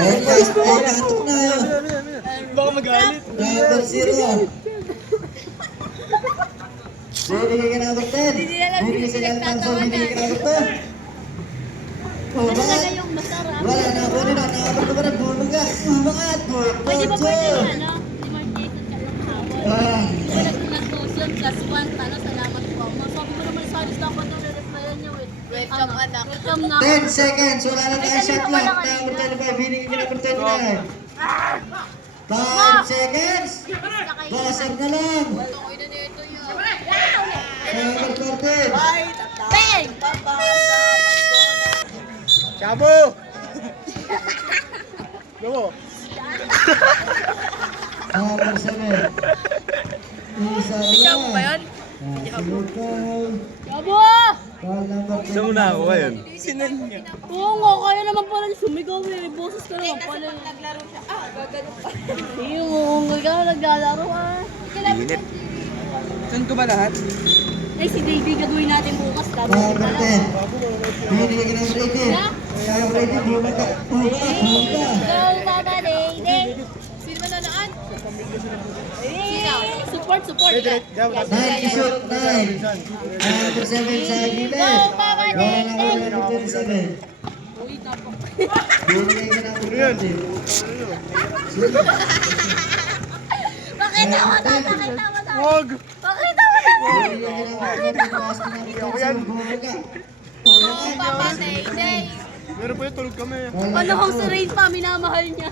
Katok na yun. Baka magalit. Number 0. Binigay ka number 10. Binigay sa Jan Tanso, binigay ka number 2. Oh, bakit? Wala na ako nila. Nakapag ko pa rin. Bumagat. Pwede ba pwede yung ano? Si Mark Jason ka lang hawal. Nag-tuition plus 1. Salamat po. Sabi ko naman sa alis lang ko nung re-replyan niyo eh. Welcome anak. Welcome na. 10 seconds. Wala na tayo shot clock. Number 25. Binigay ka number 25. 5 seconds. Basag na lang. Number 14. Bang! Chabo! Gabo! Number 7. Isa Chabo ba yun? Chabo! Call number 10. Saan mo na ako ngayon? Oo nga, kaya naman pala sumigaw eh. Boses ka naman pala. Naglaro siya. Gagano pa. Yung ikaw naglalaro ah. Init. Saan ko ba lahat? Eh si Davey gagawin natin bukas. Number 10. Binigay ka number 18. Number 18. Bumagat. Go, Tata Davey! Sino manonood? Sino? Support. 9 shoot 9. Number 7 sa gilid. Wala na ako number 27. Binigay ka number 20. Pakita mo to! Pakita mo to! Wag! Pakita mo to! Binigay ka number 20. Bumagat. Papa Day! Meron po yung tulog kami. Ano kung si Rain pa, minamahal niya?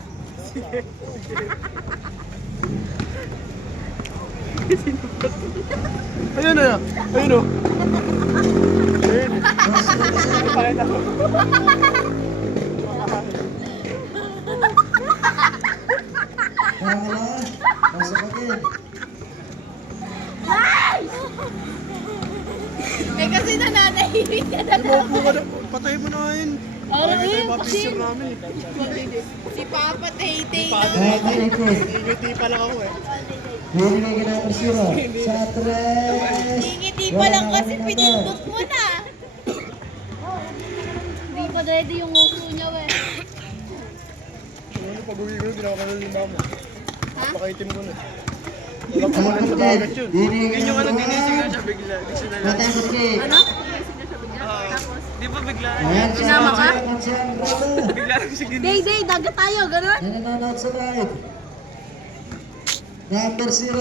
Ayun na. Ayun o. Ayun. Pakita ko. Pangalawa. Nasa kapatid. Eh kasi nananahimik ka na. Maupo ka na. Patay mo na yun. Ano Ito yun? yung mga picture namin. Si Papa Tay-Tay. Ngiti pa lang ako eh. Binigay ka number 0. Sa 3. Ngiti pa lang kasi pinindot mo na. Hindi pa ready yung uso niya eh. Ano pag-uwi ko, ginakaroon yung mama. Ha? Napakaitim ko na. Walang kamulan sa bagat yun. Binigay ka number 1. siya bigla. Patay mo sige. Ano? Di ba bigla? Ayan, Sinama ka? Bigla lang siya gini. Day, dagat tayo, gano'n? Yan ang nanonood sa live. Number 0.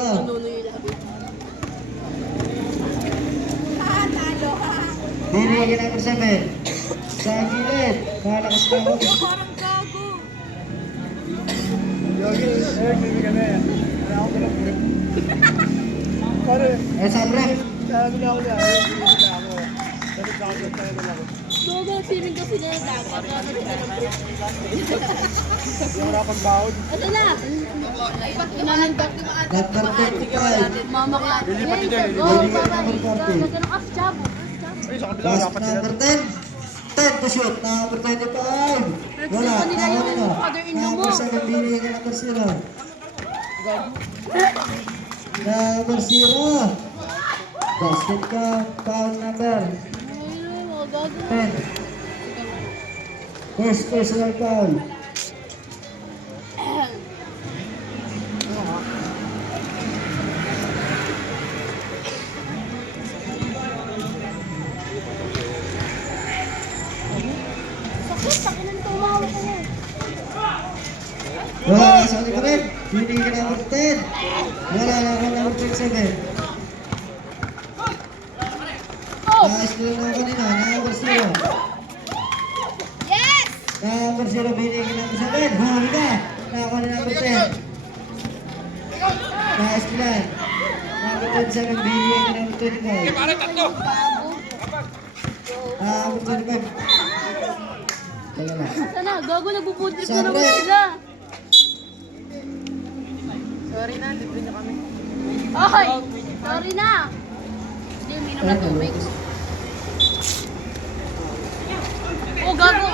Binigay ka number 7. Sa gilid. Malakas na ako. Parang gago. Yogi, bibig ka na yan. Wala ako pala po. Pare, Eh, sa ref. sabi na ako niya. Bibig na ako. Sabi sa akin, tayo na lang. Gago, feeling kasi na yung dagat. Gago na ng break. Hindi ako nakapag-baon. Ito na! Inamin ka. Number 35. Mama ka. Lilipat din yan, Go, lilipat. bye-bye. Number 40. Nagano ka, Chabo. Ay, sa kabila, Last dapat sila. number 10. 10 to shoot. Number 25. Wala. nila Ako yung na. father-in-law mo. Number 7. Binigay ka number 0. Number 0. Basket ka. Foul number Ay, mga gago. 10. First personal foul. Sakit ng tumawag ko na. Wala na sa pa rin. Binigay ka number 10. Wala na ako number 27. Oh! Taas ko lang ako kanina. Number 0. Yes! Number 0. Binigay ka number 7. Huli ka. Nakakuha na number 10. Taas ko lang. Number 27. Binigay ka number 25. Number 25. Teka lang. Sana, gago, nagpupuntrip na Sa naman break. sila. Sorry na, libre niyo kami. Oy! Sorry na! Hindi, uminom na tubig. Oh, gago!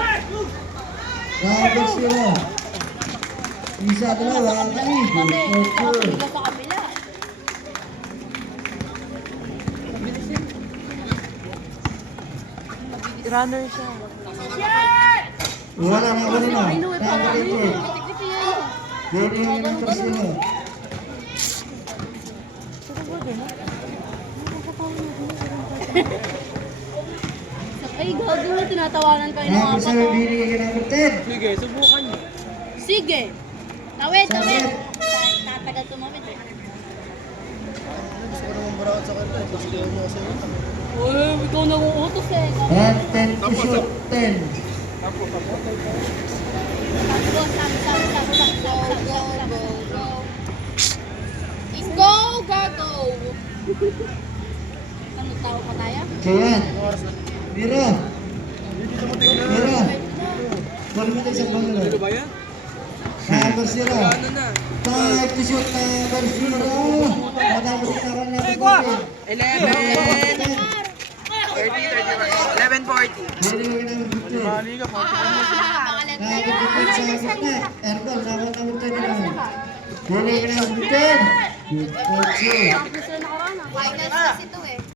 Number 0. Isa, dalawa, Kami, three. sa kabila. Runner siya. Shit! Wala na ako nino. Nakakalitin. Binigyan ng Torsiano. Ay, gago na tinatawanan kayo ng Number apat. 7, binigyan ka number 10. Sige, subukan niyo. Sige. Tawid, tawid. Sabit. Tatagal tumawid eh. Gusto ko naman burakot sa kanta. Gusto ko niya kasi yun. Uy, ikaw na uutos eh. And 10 to shoot. 10. Go, sabi. Go. Is go, gago. Ano, tao pa tayo? Kayan. Miro. Dito mo tingnan. Miro. Ball mo tayo sa ball mo. Ano ba yan? Number 0. Ano na? 5 to shoot. Number 0. Matapos itaran na. 11. 11:40. Binigyan ka number 15. Mali ka, pati ka mo. Nakakapit sa gitna. Airball. Number 10 naman. Binigyan ka number 10. Good coach. Gusto na nakaraan ah. Finals kasi ito eh.